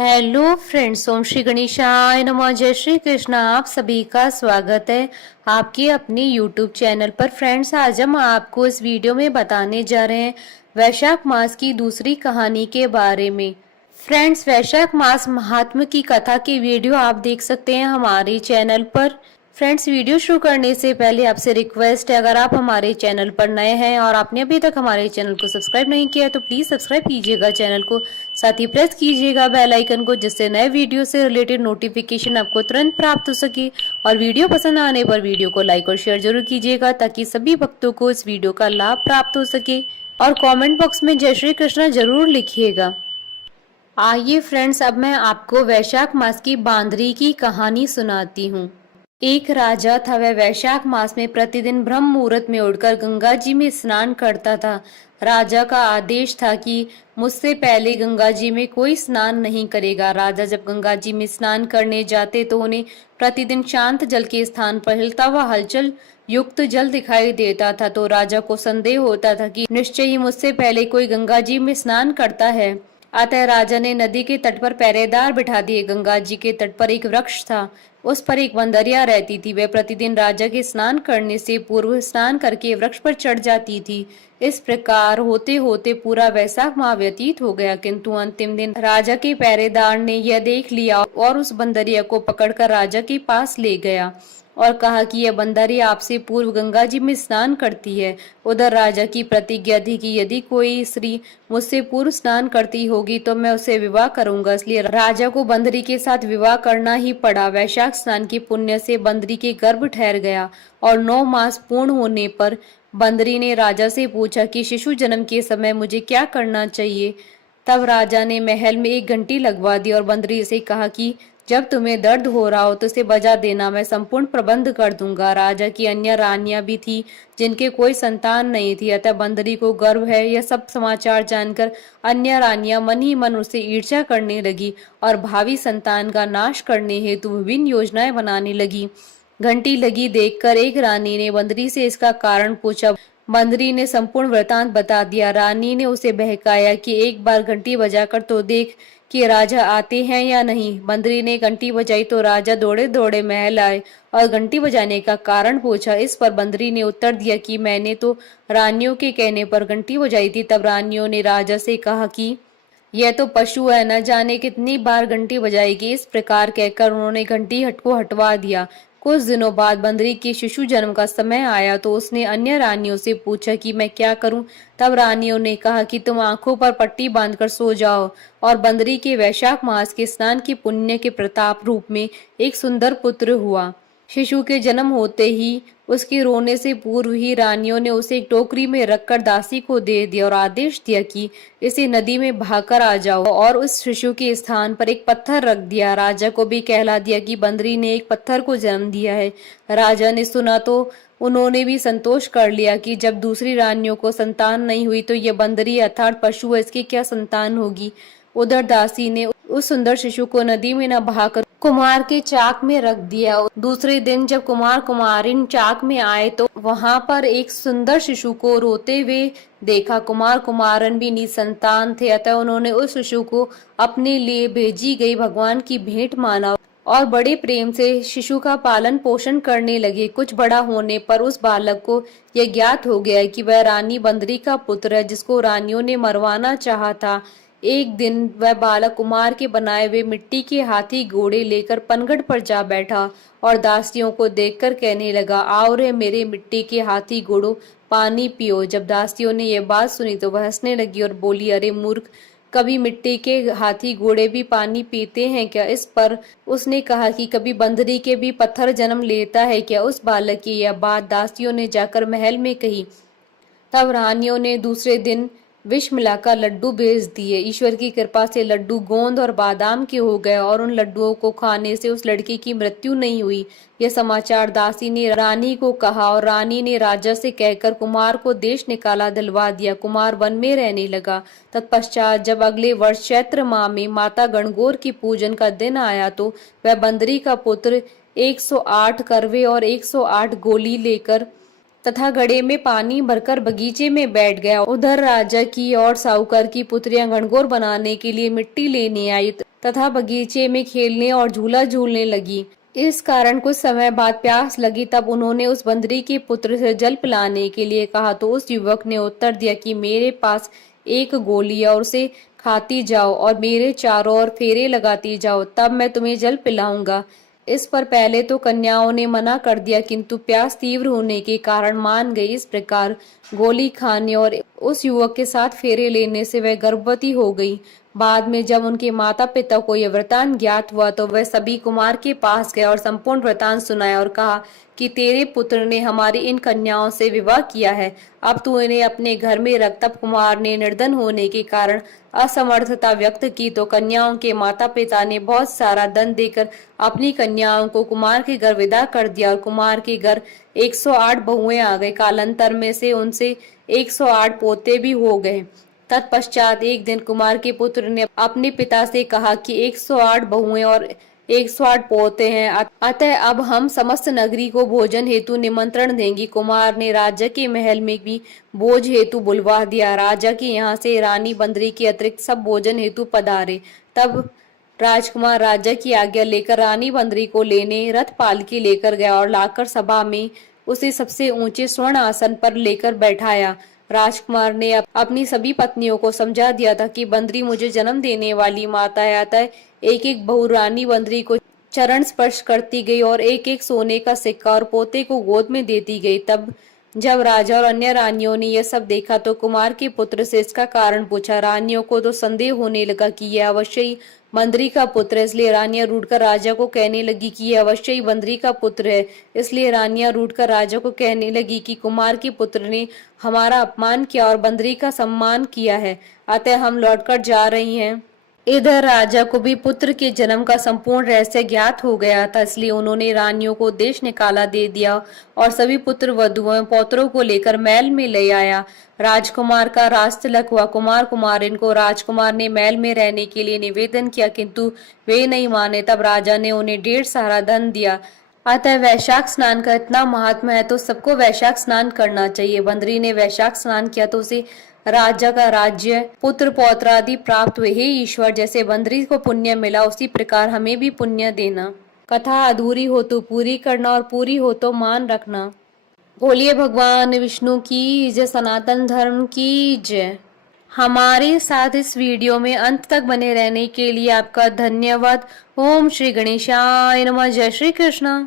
Hello friends, ओम श्री गणेशाय नमः। जय श्री कृष्णा। आप सभी का स्वागत है आपके अपने यूट्यूब चैनल पर। फ्रेंड्स, आज हम आपको इस वीडियो में बताने जा रहे हैं वैशाख मास की दूसरी कहानी के बारे में। फ्रेंड्स, वैशाख मास महात्म की कथा की वीडियो आप देख सकते हैं हमारे चैनल पर। फ्रेंड्स, वीडियो शुरू करने से पहले आपसे रिक्वेस्ट है, अगर आप हमारे चैनल पर नए हैं और आपने अभी तक हमारे चैनल को सब्सक्राइब नहीं किया तो प्लीज सब्सक्राइब कीजिएगा चैनल को, साथ ही प्रेस कीजिएगा बेल आइकन को, जिससे नए वीडियो से रिलेटेड नोटिफिकेशन आपको तुरंत प्राप्त हो सके। और वीडियो पसंद आने पर वीडियो को लाइक और शेयर जरूर कीजिएगा ताकि सभी भक्तों को इस वीडियो का लाभ प्राप्त हो सके। और कमेंट बॉक्स में जय श्री कृष्ण जरूर लिखिएगा। आइए फ्रेंड्स, अब मैं आपको वैशाख मास की बांदरी की कहानी सुनाती हूँ। एक राजा था। वह वैशाख मास में प्रतिदिन ब्रह्म मुहूर्त में उठकर गंगा जी में स्नान करता था। राजा का आदेश था कि मुझसे पहले गंगा जी में कोई स्नान नहीं करेगा। राजा जब गंगा जी में स्नान करने जाते तो उन्हें प्रतिदिन शांत जल के स्थान पर हिलता हुआ हलचल युक्त जल दिखाई देता था। तो राजा को संदेह होता था कि निश्चय ही मुझसे पहले कोई गंगा जी में स्नान करता है। अतः राजा ने नदी के तट पर पहरेदार बिठा दिए। गंगा जी के तट पर एक वृक्ष था, उस पर एक बंदरिया रहती थी। वह प्रतिदिन राजा के स्नान करने से पूर्व स्नान करके वृक्ष पर चढ़ जाती थी। इस प्रकार होते होते पूरा वैशाख माह व्यतीत हो गया, किंतु अंतिम दिन राजा के पहरेदार ने यह देख लिया और उस बंदरिया को पकड़कर राजा के पास ले गया और कहा कि यह बंदरी आपसे पूर्व गंगा जी में स्नान करती है। उधर राजा की प्रतिज्ञा थी कि यदि कोई स्त्री मुझसे पूर्व स्नान करती होगी तो मैं उसे विवाह करूंगा, इसलिए राजा को बंदरी के साथ विवाह करना ही पड़ा। वैशाख स्नान के पुण्य से बंदरी के गर्भ ठहर गया और 9 मास पूर्ण होने पर बंदरी ने राजा से पूछा कि शिशु जन्म के समय मुझे क्या करना चाहिए। तब राजा ने महल में एक घंटी लगवा दी और बंदरी से कहा कि जब तुम्हें दर्द हो रहा हो तो इसे बजा देना, मैं संपूर्ण प्रबंध कर दूंगा। राजा की अन्य रानियां भी थी जिनके कोई संतान नहीं थी, अतः बंदरी को गर्व है यह सब समाचार जानकर अन्य रानियां मन ही मन उसे ईर्ष्या करने लगी और भावी संतान का नाश करने हेतु विभिन्न योजनाएं बनाने लगी। घंटी लगी देखकर एक रानी ने बंदरी से इसका कारण पूछा। बंदरी ने संपूर्ण वृतांत बता दिया। रानी ने उसे बहकाया कि एक बार घंटी बजाकर तो देख कि राजा आते हैं या नहीं। बंदरी ने घंटी बजाई तो राजा दौड़े दौड़े महल आए और घंटी बजाने का कारण पूछा। इस पर बंदरी ने उत्तर दिया कि मैंने तो रानियों के कहने पर घंटी बजाई थी। तब रानियों ने राजा से कहा कि यह तो पशु है, न जाने कितनी बार घंटी बजाएगी। इस प्रकार कहकर उन्होंने घंटी को हटवा दिया। कुछ दिनों बाद बंदरी के शिशु जन्म का समय आया तो उसने अन्य रानियों से पूछा कि मैं क्या करूं। तब रानियों ने कहा कि तुम आंखों पर पट्टी बांधकर सो जाओ। और बंदरी के वैशाख मास के स्नान के पुण्य के प्रताप रूप में एक सुंदर पुत्र हुआ। शिशु के जन्म होते ही उसके रोने से पूर्व ही रानियों ने उसे एक टोकरी में रखकर दासी को दे दिया और आदेश दिया कि इसे नदी में बहाकर आ जाओ, और उस शिशु के स्थान पर एक पत्थर रख दिया। राजा को भी कहला दिया कि बंदरी ने एक पत्थर को जन्म दिया है। राजा ने सुना तो उन्होंने भी संतोष कर लिया कि जब दूसरी रानियों को संतान नहीं हुई तो यह बंदरी अर्थात पशु है, इसकी क्या संतान होगी। उधर दासी ने उस सुंदर शिशु को नदी में न बहाकर कुमार के चाक में रख दिया। दूसरे दिन जब कुमार कुमारिन चाक में आए तो वहां पर एक सुंदर शिशु को रोते हुए देखा। कुमार कुमारन भी निसंतान थे, अतः उन्होंने उस शिशु को अपने लिए भेजी गई भगवान की भेंट माना और बड़े प्रेम से शिशु का पालन पोषण करने लगे। कुछ बड़ा होने पर उस बालक को यह ज्ञात हो गया कि वह रानी बंदरी का पुत्र है, जिसको रानियों ने मरवाना चाहा था। एक दिन वह बालक कुमार के बनाए हुए मिट्टी के हाथी घोड़े लेकर पनगढ़ पर जा बैठा और दासियों को देखकर कहने लगा, आओ रे मेरे मिट्टी के हाथी घोड़ों, पानी पियो। जब दासियों ने यह बात सुनी तो वह हंसने लगी और बोली, अरे मूर्ख, कभी मिट्टी के हाथी घोड़े भी पानी पीते हैं क्या। इस पर उसने कहा कि कभी बंदरी के भी पत्थर जन्म लेता है क्या। उस बालक की यह बात दासियों ने जाकर महल में कही। तब रानियों ने दूसरे दिन विष मिलाकर लड्डू भेज दिए। ईश्वर की कृपा से लड्डू गोंद और बादाम के हो गए और उन लड्डुओं को खाने से उस लड़की की मृत्यु नहीं हुई। यह समाचार दासी ने रानी को कहा और रानी ने राजा से कहकर कुमार को देश निकाला दिलवा दिया। कुमार वन में रहने लगा। तत्पश्चात जब अगले वर्ष चैत्र माह में माता गणगौर की पूजन का दिन आया तो वह बंदरी का पुत्र 108 करवे और 108 गोली लेकर तथा घड़े में पानी भरकर बगीचे में बैठ गया। उधर राजा की और साहूकार की पुत्रियां गणगौर बनाने के लिए मिट्टी लेने आई तथा बगीचे में खेलने और झूला झूलने लगी। इस कारण कुछ समय बाद प्यास लगी, तब उन्होंने उस बंदरी के पुत्र से जल पिलाने के लिए कहा तो उस युवक ने उत्तर दिया कि मेरे पास एक गोली है और उसे खाती जाओ और मेरे चारों ओर फेरे लगाती जाओ, तब मैं तुम्हें जल पिलाऊंगा। इस पर पहले तो कन्याओं ने मना कर दिया, किंतु प्यास तीव्र होने के कारण मान गई। इस प्रकार गोली खाने और उस युवक के साथ फेरे लेने से वह गर्भवती हो गई। बाद में जब उनके माता पिता को यह वृतांत ज्ञात हुआ तो वह सभी कुमार के पास गए और संपूर्ण वृतांत सुनाया और कहा कि तेरे पुत्र ने हमारी इन कन्याओं से विवाह किया है, अब तू इन्हें अपने घर में रख। तब कुमार ने निर्धन होने के कारण असमर्थता व्यक्त की तो कन्याओं के माता पिता ने बहुत सारा धन देकर अपनी कन्याओं को कुमार के घर विदा कर दिया और कुमार के घर 108 बहुएं आ गए। कालांतर में से उनसे 108 पोते भी हो गए। तत्पश्चात एक दिन कुमार के पुत्र ने अपने पिता से कहा कि 108 बहुएं और 108 पोते हैं, अतः अब हम समस्त नगरी को भोजन हेतु निमंत्रण देंगे। कुमार ने राजा के महल में भी भोज हेतु बुलवा दिया। राजा के यहाँ से रानी बंदरी के अतिरिक्त सब भोजन हेतु पधारे। तब राजकुमार राजा की आज्ञा लेकर रानी बंदरी को लेने रथ पालकी लेकर गया और लाकर सभा में उसे सबसे ऊंचे स्वर्ण आसन पर लेकर बैठाया। राजकुमार ने अपनी सभी पत्नियों को समझा दिया था कि बंदरी मुझे जन्म देने वाली माता है, अतः एक एक बहू रानी बंदरी को चरण स्पर्श करती गई और एक एक सोने का सिक्का और पोते को गोद में देती गई। तब जब राजा और अन्य रानियों ने यह सब देखा तो कुमार के पुत्र से इसका कारण पूछा। रानियों को तो संदेह होने लगा कि यह अवश्य ही बंदरी का पुत्र है, इसलिए रानियां रूठकर राजा को कहने लगी कि यह अवश्य ही बंदरी का पुत्र है। इसलिए रानियां रूठकर राजा को कहने लगी कि कुमार के पुत्र ने हमारा अपमान किया और बंदरी का सम्मान किया है, अतः हम लौटकर जा रही हैं। इधर राजा को भी पुत्र के जन्म का संपूर्ण रहस्य ज्ञात हो गया था, इसलिए उन्होंने रानियों को देश निकाला दे दिया और सभी पुत्र वधुओं पौत्रों को लेकर महल में ले आया। राजकुमार का राजतिलक हुआ। कुमार कुमारिन को राजकुमार ने महल में रहने के लिए निवेदन किया, किंतु वे नहीं माने। तब राजा ने उन्हें ढेर सारा धन दिया। अतः वैशाख स्नान का इतना महात्मा है तो सबको वैशाख स्नान करना चाहिए। बंदरी ने वैशाख स्नान किया तो उसे राजा का राज्य, पुत्र पौत्र आदि प्राप्त हुए। हे ईश्वर, जैसे बंदरी को पुण्य मिला उसी प्रकार हमें भी पुण्य देना। कथा अधूरी हो तो पूरी करना और पूरी हो तो मान रखना। बोलिए भगवान विष्णु की जय, सनातन धर्म की जय। हमारे साथ इस वीडियो में अंत तक बने रहने के लिए आपका धन्यवाद। ओम श्री गणेशाय नमः। जय श्री कृष्ण।